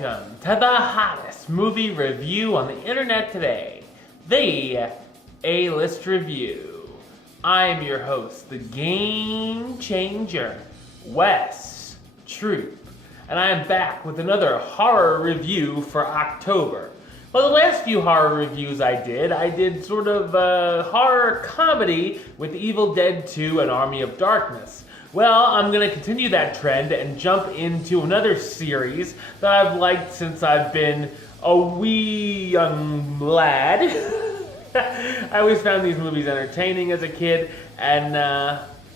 Welcome to the hottest movie review on the internet today, the A-List Review. I'm your host, the game changer, Wes Troop, and I am back with another horror review for October. Well, the last few horror reviews I did sort of horror comedy with Evil Dead 2 and Army of Darkness. Well, I'm going to continue that trend and jump into another series that I've liked since I've been a wee young lad. I always found these movies entertaining as a kid, and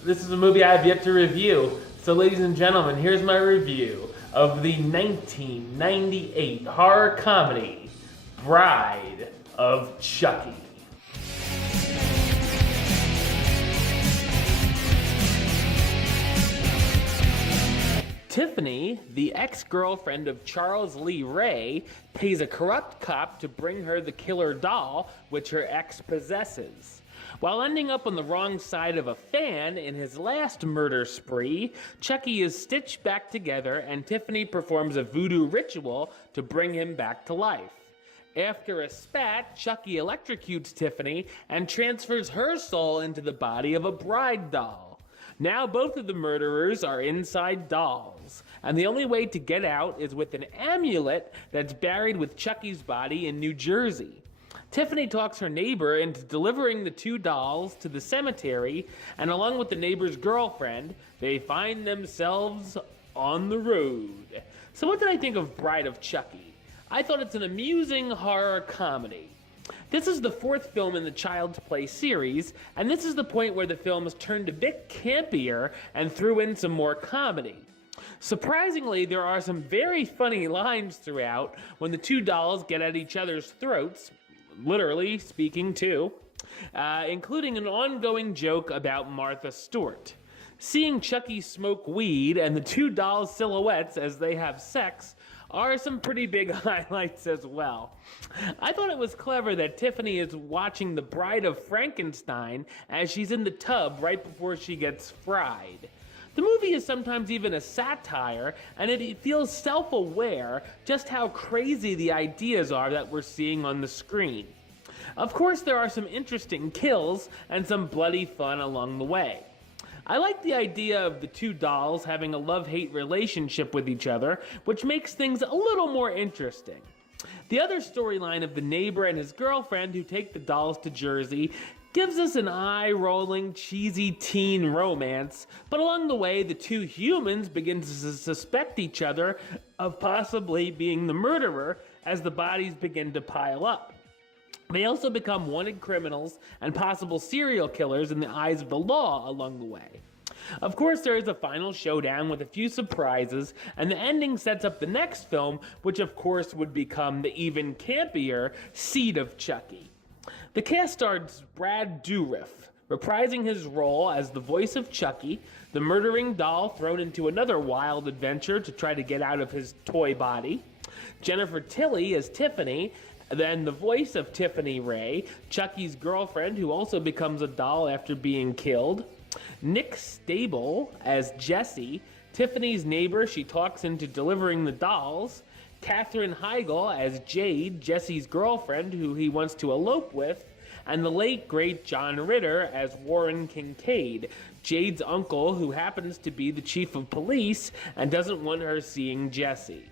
this is a movie I have yet to review. So ladies and gentlemen, here's my review of the 1998 horror comedy, Bride of Chucky. Tiffany, the ex-girlfriend of Charles Lee Ray, pays a corrupt cop to bring her the killer doll, which her ex possesses. While ending up on the wrong side of a fan in his last murder spree, Chucky is stitched back together and Tiffany performs a voodoo ritual to bring him back to life. After a spat, Chucky electrocutes Tiffany and transfers her soul into the body of a bride doll. Now both of the murderers are inside dolls, and the only way to get out is with an amulet that's buried with Chucky's body in New Jersey. Tiffany talks her neighbor into delivering the two dolls to the cemetery, and along with the neighbor's girlfriend, they find themselves on the road. So what did I think of Bride of Chucky? I thought it's an amusing horror comedy. This is the fourth film in the Child's Play series, and this is the point where the film has turned a bit campier and threw in some more comedy. Surprisingly, there are some very funny lines throughout when the two dolls get at each other's throats, literally speaking too, including an ongoing joke about Martha Stewart. Seeing Chucky smoke weed and the two dolls' silhouettes as they have sex are some pretty big highlights as well. I thought it was clever that Tiffany is watching The Bride of Frankenstein as she's in the tub right before she gets fried. The movie is sometimes even a satire, and it feels self-aware just how crazy the ideas are that we're seeing on the screen. Of course, there are some interesting kills and some bloody fun along the way. I like the idea of the two dolls having a love-hate relationship with each other, which makes things a little more interesting. The other storyline of the neighbor and his girlfriend who take the dolls to Jersey gives us an eye-rolling, cheesy teen romance, but along the way, the two humans begin to suspect each other of possibly being the murderer as the bodies begin to pile up. They also become wanted criminals and possible serial killers in the eyes of the law along the way. Of course, there is a final showdown with a few surprises, and the ending sets up the next film, which of course would become the even campier Seed of Chucky. The cast stars Brad Dourif, reprising his role as the voice of Chucky, the murdering doll thrown into another wild adventure to try to get out of his toy body, Jennifer Tilly as Tiffany, then the voice of Tiffany Ray, Chucky's girlfriend who also becomes a doll after being killed, Nick Stable as Jessie, Tiffany's neighbor she talks into delivering the dolls, Katherine Heigl as Jade, Jessie's girlfriend who he wants to elope with, and the late great John Ritter as Warren Kincaid, Jade's uncle who happens to be the chief of police and doesn't want her seeing Jessie.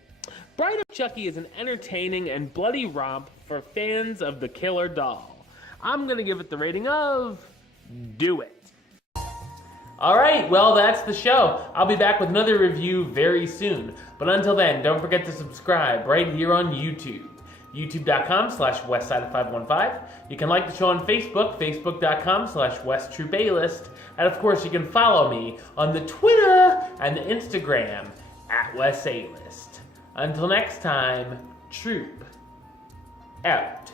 Bride of Chucky is an entertaining and bloody romp for fans of the killer doll. I'm going to give it the rating of do it. Alright, well that's the show. I'll be back with another review very soon. But until then, don't forget to subscribe right here on YouTube. youtube.com/westside515. You can like the show on Facebook, facebook.com/westtroupaylist. And of course you can follow me on the Twitter and the Instagram @WesAlist. Until next time, Troop out.